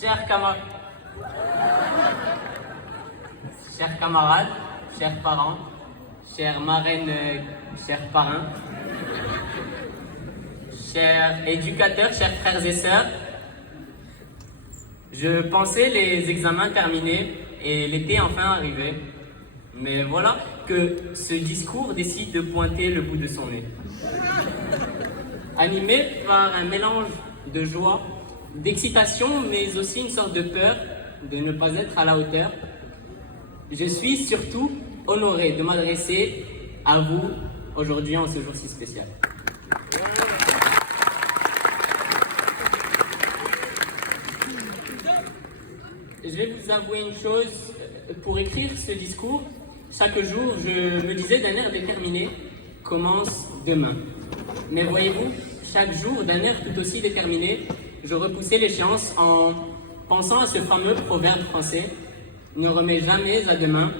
Chers camarades, chers camarades, chers parents, chères marraines, chers parrains, chers éducateurs, chers frères et sœurs, je pensais les examens terminés et l'été enfin arrivé. Mais voilà que ce discours décide de pointer le bout de son nez. Animé par un mélange de joie, d'excitation, mais aussi une sorte de peur de ne pas être à la hauteur, je suis surtout honoré de m'adresser à vous aujourd'hui en ce jour si spécial. Je vais vous avouer une chose, pour écrire ce discours, chaque jour je me disais d'un air déterminé, commence demain. Mais voyez-vous, chaque jour d'un air tout aussi déterminé, je repoussais l'échéance en pensant à ce fameux proverbe français, ne remets jamais à demain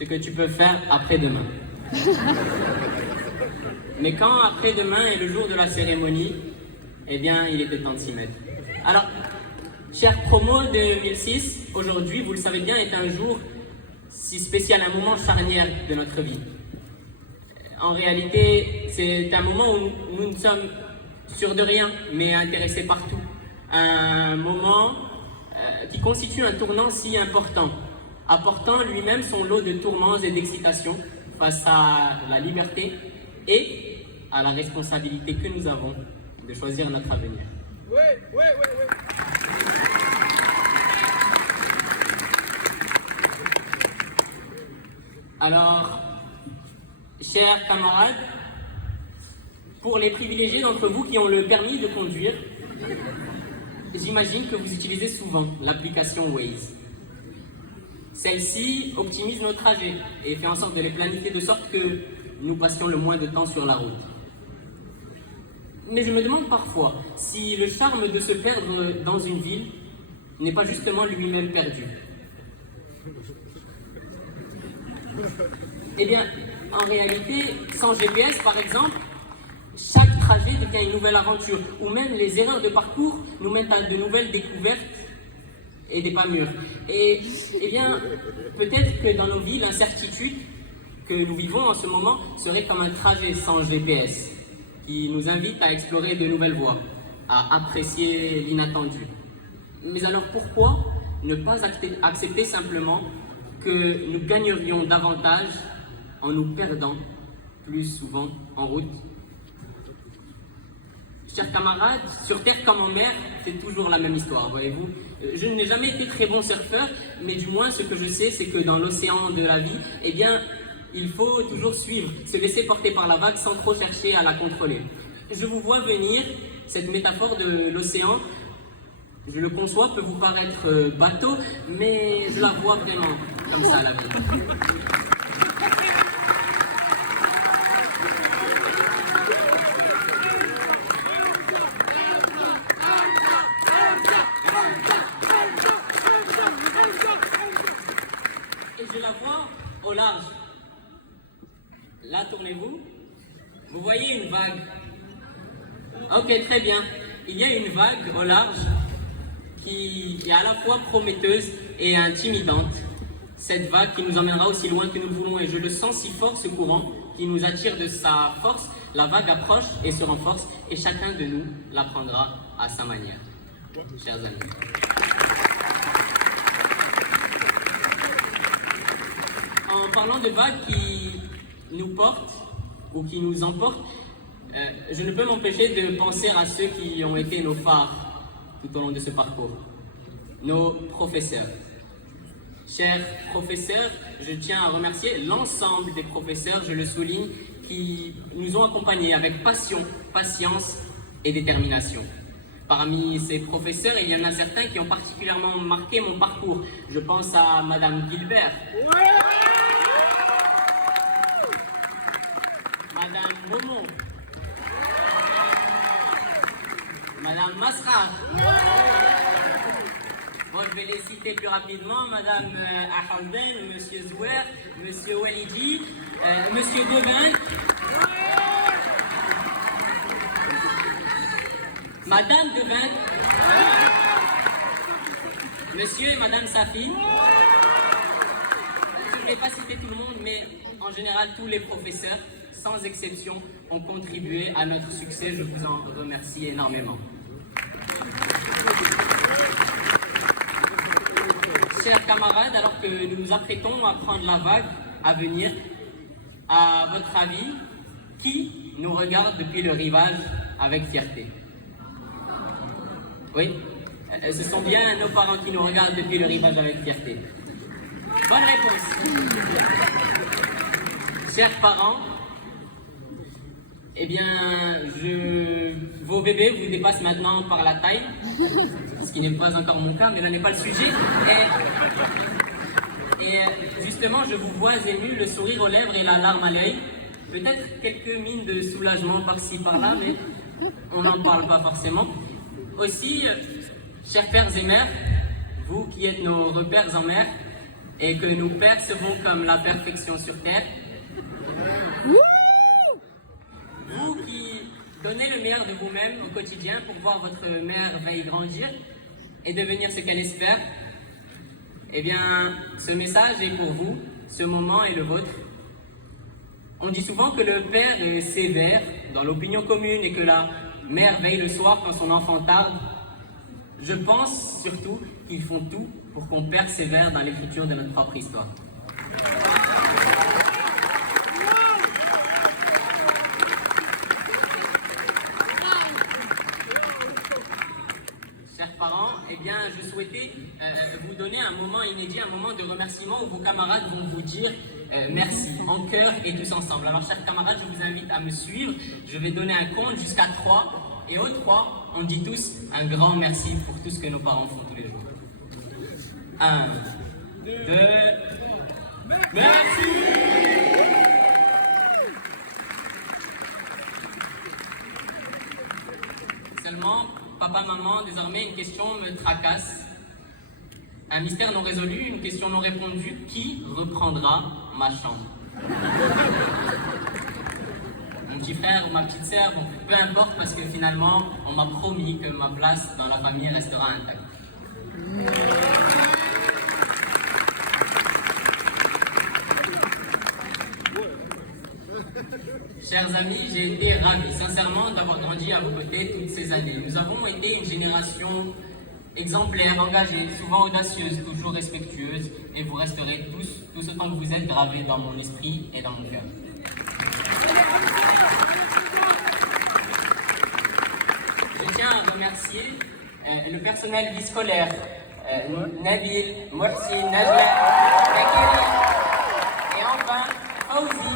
ce que tu peux faire après-demain. Mais quand après-demain est le jour de la cérémonie, eh bien il était temps de s'y mettre. Alors, chère promo 2006, aujourd'hui, vous le savez bien, est un jour si spécial, un moment charnière de notre vie. En réalité, c'est un moment où nous ne sommes sûrs de rien, mais intéressés par tout. Un moment qui constitue un tournant si important, apportant lui-même son lot de tourments et d'excitation face à la liberté et à la responsabilité que nous avons de choisir notre avenir. Oui, oui, oui, oui. Alors, chers camarades, pour les privilégiés d'entre vous qui ont le permis de conduire, j'imagine que vous utilisez souvent l'application Waze. Celle-ci optimise nos trajets et fait en sorte de les planifier de sorte que nous passions le moins de temps sur la route. Mais je me demande parfois si le charme de se perdre dans une ville n'est pas justement lui-même perdu. Eh bien, en réalité, sans GPS par exemple, chaque trajet devient une nouvelle aventure, ou même les erreurs de parcours nous mènent à de nouvelles découvertes et des pas mûrs. Et eh bien, peut-être que dans nos vies, l'incertitude que nous vivons en ce moment serait comme un trajet sans GPS, qui nous invite à explorer de nouvelles voies, à apprécier l'inattendu. Mais alors pourquoi ne pas accepter simplement que nous gagnerions davantage en nous perdant plus souvent en route? Chers camarades, sur terre comme en mer, c'est toujours la même histoire, voyez-vous. Je n'ai jamais été très bon surfeur, mais du moins ce que je sais, c'est que dans l'océan de la vie, eh bien, il faut toujours suivre, se laisser porter par la vague sans trop chercher à la contrôler. Je vous vois venir, cette métaphore de l'océan, je le conçois, peut vous paraître bateau, mais je la vois vraiment comme ça, la vie. Et je la vois au large. Là, tournez-vous. Vous voyez une vague. Ok, très bien. Il y a une vague au large qui est à la fois prometteuse et intimidante. Cette vague qui nous emmènera aussi loin que nous le voulons. Et je le sens si fort, ce courant, qui nous attire de sa force. La vague approche et se renforce. Et chacun de nous la prendra à sa manière. Chers amis. En parlant de vagues qui nous portent ou qui nous emportent, je ne peux m'empêcher de penser à ceux qui ont été nos phares tout au long de ce parcours, nos professeurs. Chers professeurs, je tiens à remercier l'ensemble des professeurs, je le souligne, qui nous ont accompagnés avec passion, patience et détermination. Parmi ces professeurs, il y en a certains qui ont particulièrement marqué mon parcours. Je pense à Madame Gilbert, Madame Beaumont, Madame Masra. Bon, je vais les citer plus rapidement. Madame Ahalben, Monsieur Zouer, Monsieur Walidi, Monsieur Devin, Madame Devin, Monsieur et Madame Safi. Je ne vais pas citer tout le monde, mais en général, tous les professeurs, sans exception, ont contribué à notre succès. Je vous en remercie énormément. Chers camarades, alors que nous nous apprêtons à prendre la vague à venir, à votre avis, qui nous regarde depuis le rivage avec fierté? Oui, ce sont bien nos parents qui nous regardent depuis le rivage avec fierté. Bonne réponse. Chers parents, eh bien, vos bébés vous dépassent maintenant par la taille, ce qui n'est pas encore mon cas, mais là n'est pas le sujet. Et justement, je vous vois ému, le sourire aux lèvres et la larme à l'œil. Peut-être quelques mines de soulagement par-ci par-là, mais on n'en parle pas forcément. Aussi, chers pères et mères, vous qui êtes nos repères en mer et que nous percevons comme la perfection sur terre, vous qui donnez le meilleur de vous-même au quotidien pour voir votre merveille grandir et devenir ce qu'elle espère, eh bien, ce message est pour vous, ce moment est le vôtre. On dit souvent que le père est sévère dans l'opinion commune et que la mère veille le soir quand son enfant tarde. Je pense surtout qu'ils font tout pour qu'on persévère dans l'écriture de notre propre histoire. Chers parents, eh bien, je souhaitais vous donner un moment inédit, un moment de remerciement où vos camarades vont vous dire merci, en chœur et tous ensemble. Alors, chers camarades, je vous invite à me suivre. Je vais donner un compte jusqu'à 3. Et au 3, on dit tous un grand merci pour tout ce que nos parents font tous les jours. 1, 2, merci! Seulement, papa, maman, désormais, une question me tracasse. Un mystère non résolu, une question non répondue. Qui reprendra ma chambre? Mon petit frère ou ma petite sœur, bon, peu importe, parce que finalement, on m'a promis que ma place dans la famille restera intacte. Chers amis, j'ai été ravi, sincèrement, d'avoir grandi à vos côtés toutes ces années. Nous avons été une génération exemplaire, engagée, souvent audacieuse, toujours respectueuse, et vous resterez tous autant que vous êtes gravés dans mon esprit et dans mon cœur. Je tiens à remercier le personnel vie scolaire, Nabil, Mohsin, Najla, Nakiri, et enfin Fauzi.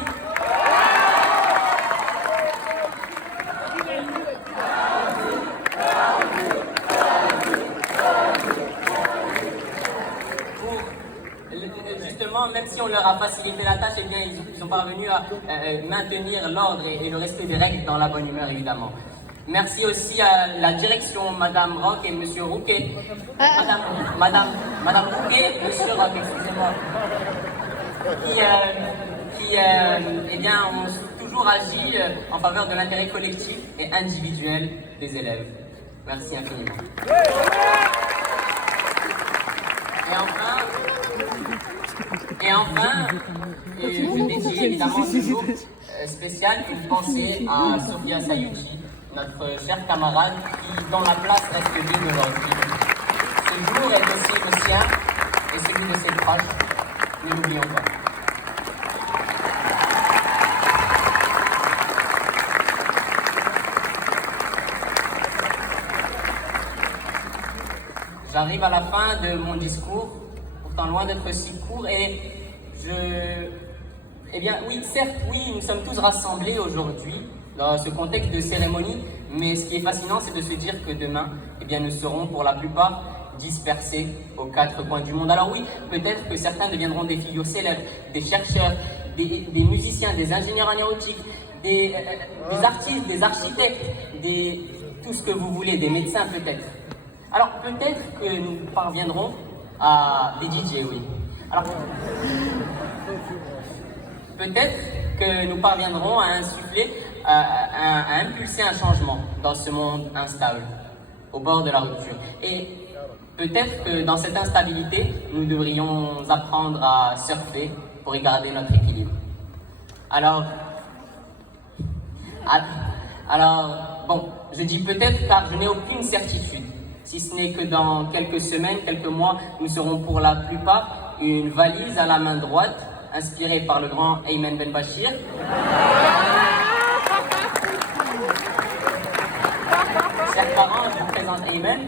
Justement, même si on leur a facilité la tâche, eh bien, ils sont parvenus à maintenir l'ordre et le respect des règles dans la bonne humeur, évidemment. Merci aussi à la direction, Madame Roque et Monsieur Rouquet. Madame Rouquet, Monsieur Roque, excusez-moi. Qui eh bien, ont toujours agi en faveur de l'intérêt collectif et individuel des élèves. Merci infiniment. Et enfin, je dédie évidemment ce jour spécial une pensée à Sophia Sayuti, notre chère camarade dont la place reste vide aujourd'hui. Ce jour est aussi le sien et celui de ses proches. Ne l'oublions pas. J'arrive à la fin de mon discours, pourtant loin d'être si court, et eh bien, oui, certes, oui, nous sommes tous rassemblés aujourd'hui dans ce contexte de cérémonie, mais ce qui est fascinant, c'est de se dire que demain, eh bien, nous serons pour la plupart dispersés aux quatre coins du monde. Alors oui, peut-être que certains deviendront des figures célèbres, des chercheurs, des musiciens, des ingénieurs aéronautiques, des artistes, des architectes, tout ce que vous voulez, des médecins peut-être. Alors peut-être que nous parviendrons à des DJ, oui. Alors peut-être que nous parviendrons à insuffler, à impulser un changement dans ce monde instable, au bord de la rupture. Et peut-être que dans cette instabilité, nous devrions apprendre à surfer pour y garder notre équilibre. Alors, bon, je dis peut-être car je n'ai aucune certitude, si ce n'est que dans quelques semaines, quelques mois, nous serons pour la plupart une valise à la main droite, inspirée par le grand Ayman Ben Bachir. Chers parents, je vous présente Ayman.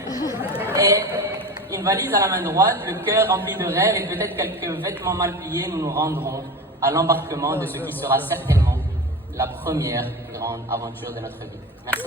Et une valise à la main droite, le cœur rempli de rêves et peut-être quelques vêtements mal pliés, nous nous rendrons à l'embarquement de ce qui sera certainement la première grande aventure de notre vie. Merci.